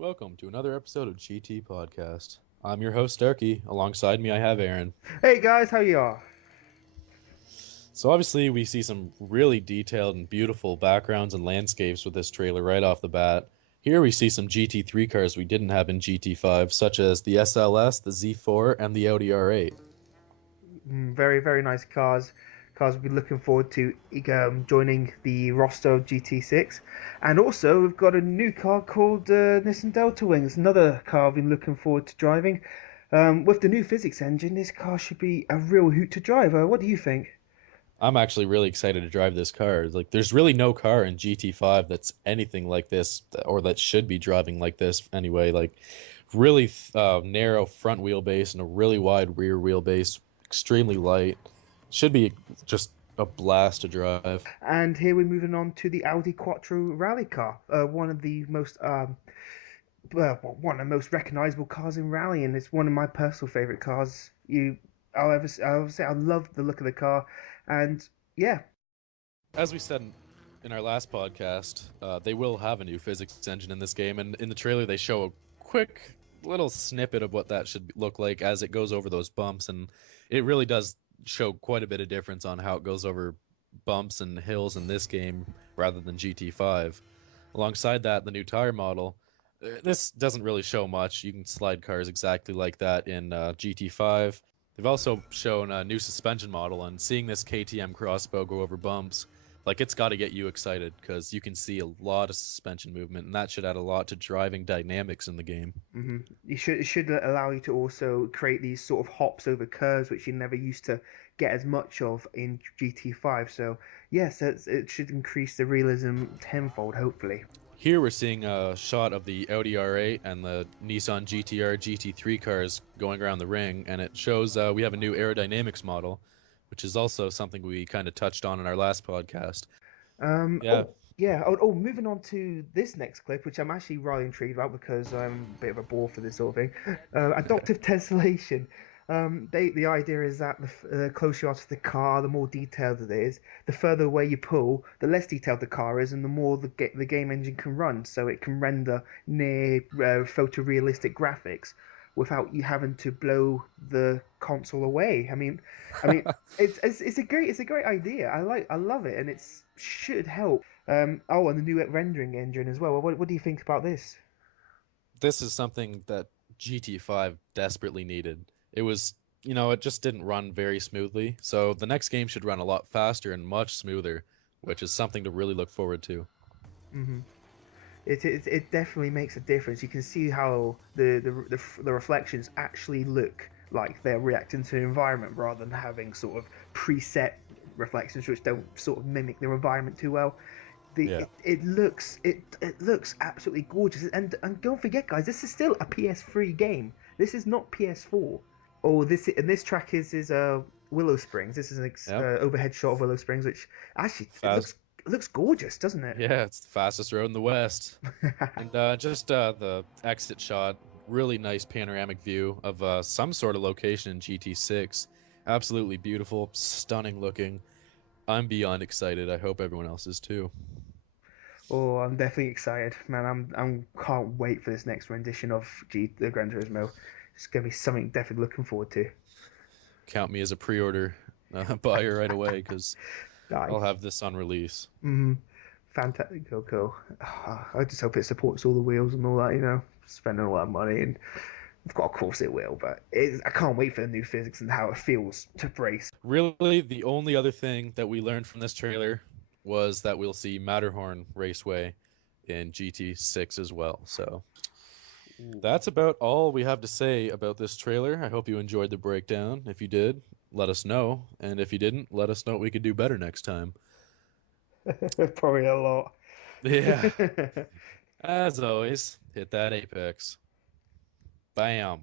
Welcome to another episode of GTPodcast. I'm your host, Darky. Alongside me, I have Aaron. Hey guys, how you are? So obviously, we see some really detailed and beautiful backgrounds and landscapes with this trailer right off the bat. Here we see some GT3 cars we didn't have in GT5, such as the SLS, the Z4, and the Audi R8. Very, very nice cars. Cars we'll be looking forward to joining the roster of GT6. And also, we've got a new car called Nissan Delta Wings, another car I've been looking forward to driving. With the new physics engine, this car should be a real hoot to drive. What do you think? I'm actually really excited to drive this car. Like, there's really no car in GT5 that's anything like this, or that should be driving like this anyway. Like, really narrow front wheelbase and a really wide rear wheelbase, extremely light. Should be just a blast to drive. And here we're moving on to the Audi Quattro rally car, one of the most recognizable cars in rally, and it's one of my personal favorite cars. I'll say I love the look of the car, and yeah. As we said in our last podcast, they will have a new physics engine in this game, and in the trailer they show a quick little snippet of what that should look like as it goes over those bumps, and it really does show quite a bit of difference on how it goes over bumps and hills in this game rather than GT5. Alongside that, the new tire model. This doesn't really show much. You can slide cars exactly like that in GT5. They've also shown a new suspension model, and seeing this KTM crossbow go over bumps, like, it's got to get you excited because you can see a lot of suspension movement, and that should add a lot to driving dynamics in the game. It should allow you to also create these sort of hops over curves, which you never used to get as much of in GT5. So yes, it should increase the realism tenfold, hopefully. Here we're seeing a shot of the Audi R8 and the Nissan GTR GT3 cars going around the ring, and it shows we have a new aerodynamics model, which is also something we kind of touched on in our last podcast. Yeah, Oh yeah. Oh, moving on to this next clip, which I'm actually rather intrigued about because I'm a bit of a bore for this sort of thing. Adaptive tessellation. The idea is that the closer you are to the car, the more detailed it is. The further away you pull, the less detailed the car is, and the more the game engine can run. So it can render near photorealistic graphics without you having to blow the console away. I mean, it's a great idea. I love it, and it's should help. And the new rendering engine as well. What do you think about this? this is something that GT5 desperately needed. It was, it just didn't run very smoothly. So the next game should run a lot faster and much smoother, which is something to really look forward to. hmm it definitely makes a difference. You can see how the reflections actually look like they're reacting to the environment rather than having sort of preset reflections which don't sort of mimic the environment too well. Yeah. It looks absolutely gorgeous, and don't forget, guys, this is still a PS3 game. This is not PS4. Oh, this track is Willow Springs. This is an Yeah. overhead shot of Willow Springs, which actually it Fast. looks gorgeous, doesn't it? Yeah, it's the fastest road in the West. And just the exit shot, really nice panoramic view of some sort of location in GT6. Absolutely beautiful, stunning looking. I'm beyond excited. I hope everyone else is too. Oh, I'm definitely excited, man. I'm can't wait for this next rendition of the Gran Turismo. It's gonna be something definitely looking forward to. Count me as a pre-order buyer right away because I'll Nice. have this on release. Mm, fantastic. Cool. I just hope it supports all the wheels and all that. Spending all that money, and of course it will. But I can't wait for the new physics and how it feels to brace. Really, the only other thing that we learned from this trailer was that we'll see Matterhorn Raceway in GT6 as well. So Ooh. that's about all we have to say about this trailer. I hope you enjoyed the breakdown. If you did, let us know. And if you didn't, let us know what we could do better next time. Probably a lot. Yeah. As always, hit that apex. Bam.